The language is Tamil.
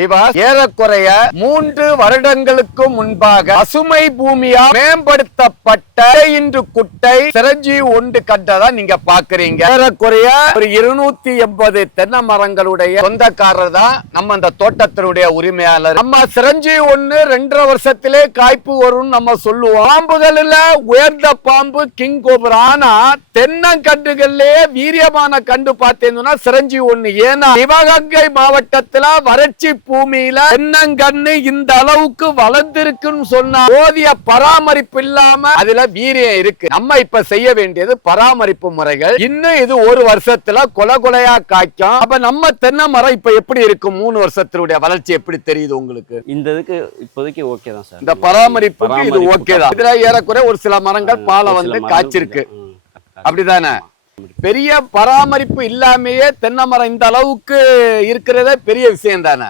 விவாஸ் ஏறக்குறைய மூன்று வருடங்களுக்கு முன்பாக பசுமை பூமியா மேம்படுத்தப்பட்ட இன்று குட்டை சிரஞ்சி ஒன்று கட்டதா நீங்க பாக்குறீங்க. ஏறக்குறைய ஒரு இருநூத்தி எண்பது தென்னை மரங்களுடைய சொந்தக்காரர் தான் நம்ம அந்த தோட்டத்தினுடைய உரிமையாளர். நம்ம சிரஞ்சி ஒண்ணு ரெண்டரை வருஷத்திலே காய்ப்பு வரும்னு நம்ம சொல்லுவோம். பாம்புகளில் உயர்ந்த பாம்பு கிங் கோபுரா ஆனா தென்னங்கண்டுகள்லயே வீரியமான கண்டு பார்த்தீங்கன்னா சிரஞ்சி ஒண்ணு. ஏன்னா சிவகங்கை மாவட்டத்துல வறட்சி பூமியில தென்னங்கண்ணு இந்த அளவுக்கு வளர்ந்திருக்குன்னு சொன்னா போதிய பராமரிப்பு இல்லாம அதுல வீரியம் இருக்கு. நம்ம இப்ப செய்ய வேண்டியது பராமரிப்பு முறைகள். இன்னும் இது ஒரு வருஷத்துல கொலை கொலையா காய்க்கும். அப்ப நம்ம தென்னை மரம் இப்ப எப்படி இருக்கு? மூணு வருஷத்தினுடைய வளர்ச்சி எப்படி தெரியுது உங்களுக்கு? இந்த இதுக்கு இப்போதைக்கு ஓகே தான் சார். இந்த பராமரிப்புக்கு இது ஓகே தான். இதுல ஏறக்குறைய ஒரு சில மரங்கள் பாலை வந்து காய்ச்சிருக்கு. அப்படிதானே? பெரிய பராமரிப்பு இல்லாமயே தென்னை மரம் இந்த அளவுக்கு இருக்கிறதே பெரிய விஷயம் தானே?